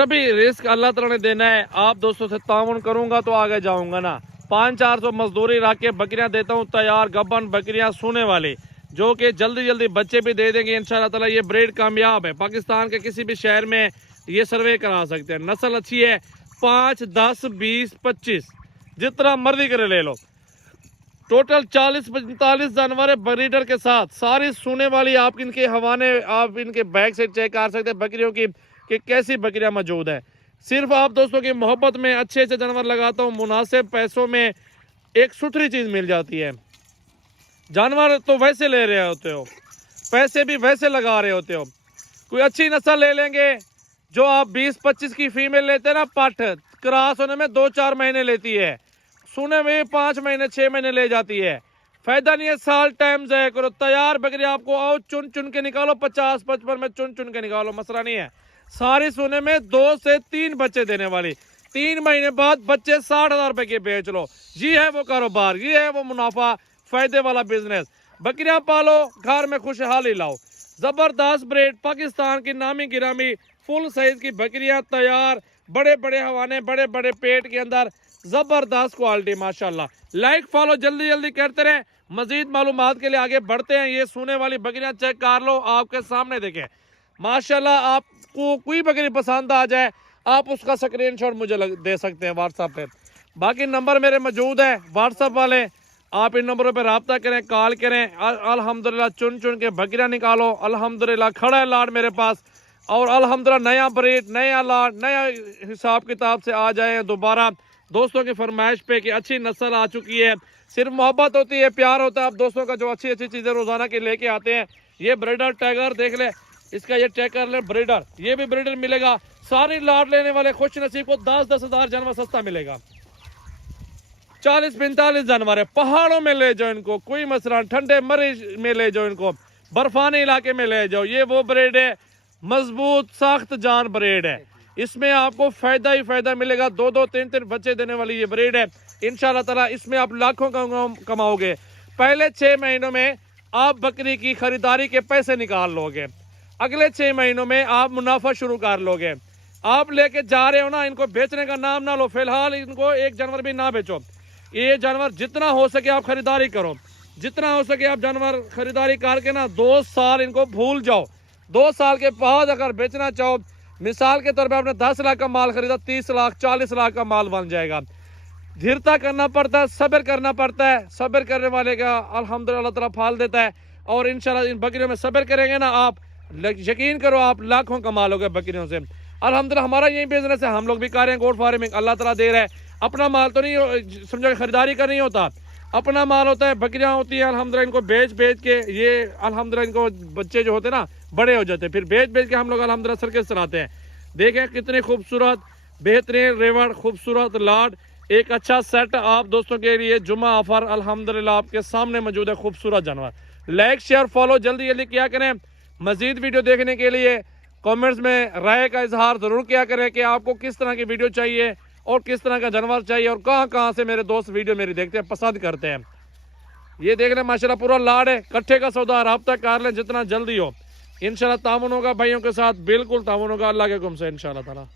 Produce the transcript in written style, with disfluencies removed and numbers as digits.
अभी रिस्क अल्लाह ताला ने देना है। आप दोस्तों से ताउन करूंगा तो आगे जाऊंगा ना। 500-400 मजदूरी रख के बकरियां देता हूँ तैयार गब्बन बकरियां सोने वाली, जो कि जल्दी जल्दी बच्चे भी दे देंगे इंशाल्लाह ताला। ये ब्रीड कामयाब है, पाकिस्तान के किसी भी शहर में ये सर्वे करा सकते हैं। नस्ल अच्छी है, 5, 10, 20, 25 जितना मर्जी करे ले लो। टोटल 40-45 जानवर है ब्रीडर के साथ, सारी सोने वाली। आप इनके हवाने, आप इनके बैग से चेक कर सकते हैं बकरियों की कि कैसी बकरियां मौजूद है। सिर्फ आप दोस्तों की मोहब्बत में अच्छे अच्छे जानवर लगाता हूँ, मुनासिब पैसों में एक सुथरी चीज मिल जाती है। जानवर तो वैसे ले रहे होते हो, पैसे भी वैसे लगा रहे होते हो। कोई अच्छी नस्ल ले लेंगे, जो आप 20-25 की फीमेल लेते हैं ना, पट क्रॉस होने में 2-4 महीने लेती है, सोने में 5 महीने 6 महीने ले जाती है। फायदा नहीं है, साल टाइम जाया करो। तैयार बकरी आपको आओ चुन चुन के निकालो, 50-55 में चुन चुन के निकालो, मसला नहीं है। सारी सोने में 2 से 3 बच्चे देने वाली, 3 महीने बाद बच्चे 60,000 रुपए के बेच लो। ये है वो कारोबार, ये है वो मुनाफा, फायदे वाला बिजनेस। बकरियां पालो, घर में खुशहाली लाओ। जबरदस्त ब्रीड, पाकिस्तान की नामी गिरामी फुल साइज की बकरियां तैयार, बड़े बड़े हवाने, बड़े बड़े पेट के अंदर, जबरदस्त क्वालिटी माशाल्लाह। लाइक फॉलो जल्दी जल्दी करते रहे। मजीद मालूमात के लिए आगे बढ़ते हैं। ये सोने वाली बकरियां चेक कर लो, आपके सामने देखें माशाल्लाह। आपको कोई बकरी पसंद आ जाए, आप उसका स्क्रीनशॉट मुझे दे सकते हैं व्हाट्सएप पे। बाकी नंबर मेरे मौजूद है व्हाट्सएप वाले, आप इन नंबरों पे रब्ता करें, कॉल करें। अल्हम्दुलिल्लाह चुन चुन के बकरियां निकालो। अल्हम्दुलिल्लाह खड़ा है लाड मेरे पास, और अल्हम्दुलिल्लाह नया ब्रीड, नया लाड, नया हिसाब किताब से आ जाए दोबारा दोस्तों की फरमाइश पे कि अच्छी नस्ल आ चुकी है। सिर्फ मोहब्बत होती है, प्यार होता है आप दोस्तों का, जो अच्छी अच्छी चीज़ें रोजाना के लेके आते हैं। ये ब्रीडर टाइगर देख ले, इसका ये चेक कर ले ब्रीडर, ये भी ब्रीडर मिलेगा। सारी लाड लेने वाले खुश नसीब को 10-10 हज़ार जानवर सस्ता मिलेगा। 40-45 जानवर है, पहाड़ों में ले जाओ इनको, कोई मसला। ठंडे मरीज में ले जाओ इनको, बर्फानी इलाके में ले जाओ। ये वो ब्रीड है, मजबूत सख्त जान ब्रीड है। इसमें आपको फायदा ही फायदा मिलेगा। 2-2, 3-3 बच्चे देने वाली ये ब्रीड है इंशाल्लाह ताला। इसमें आप लाखों कमाओगे। पहले 6 महीनों में आप बकरी की खरीदारी के पैसे निकाल लोगे, अगले 6 महीनों में आप मुनाफा शुरू कर लोगे। आप लेके जा रहे हो ना, इनको बेचने का नाम ना लो, फिलहाल इनको एक जानवर भी ना बेचो। ये जानवर जितना हो सके आप खरीदारी करो, जितना हो सके आप जानवर खरीदारी करके ना 2 साल इनको भूल जाओ। 2 साल के बाद अगर बेचना चाहो, मिसाल के तौर पे आपने 10 लाख का माल खरीदा, 30 लाख 40 लाख का माल बन जाएगा। धीरता करना पड़ता है, सब्र करना पड़ता है। सब्र करने वाले का अल्हम्दुलिल्लाह अल्लाह ताला फल देता है। और इंशाल्लाह इन बकरियों में सब्र करेंगे ना आप, यकीन करो आप लाखों कमा लोगे बकरियों से। अल्हम्दुलिल्लाह हमारा यही बिजनेस है, हम लोग भी कर रहे हैं गोट फार्मिंग, अल्लाह ताला दे रहा है। अपना माल तो नहीं समझो खरीदारी का नहीं होता, अपना माल होता है, बकरियां होती है। अल्हम्दुलिल्लाह इनको बेच बेच के ये अल्हम्दुलिल्लाह इनको बच्चे जो होते हैं ना बड़े हो जाते हैं, फिर बेच बेच के हम लोग अल्हम्दुलिल्लाह सर्कस चलाते हैं। देखें कितने खूबसूरत बेहतरीन रेवड़, खूबसूरत लाड, एक अच्छा सेट आप दोस्तों के लिए जुमा ऑफर अल्हम्दुलिल्लाह आपके सामने मौजूद है। खूबसूरत जानवर, लाइक शेयर फॉलो जल्दी जल्दी क्या करें। मजीद वीडियो देखने के लिए कमेंट्स में राय का इजहार जरूर किया करें कि आपको किस तरह की वीडियो चाहिए और किस तरह का जानवर चाहिए, और कहाँ कहाँ से मेरे दोस्त वीडियो मेरी देखते हैं, पसंद करते हैं। ये देख लें माशाल्लाह पूरा लाड है, कट्ठे का सौदा, रब्ता कर लें जितना जल्दी हो। इंशाल्लाह तामुन होगा भाइयों के साथ, बिल्कुल तामुन होगा। अल्लाह के हुक्म से इंशाल्लाह ताला।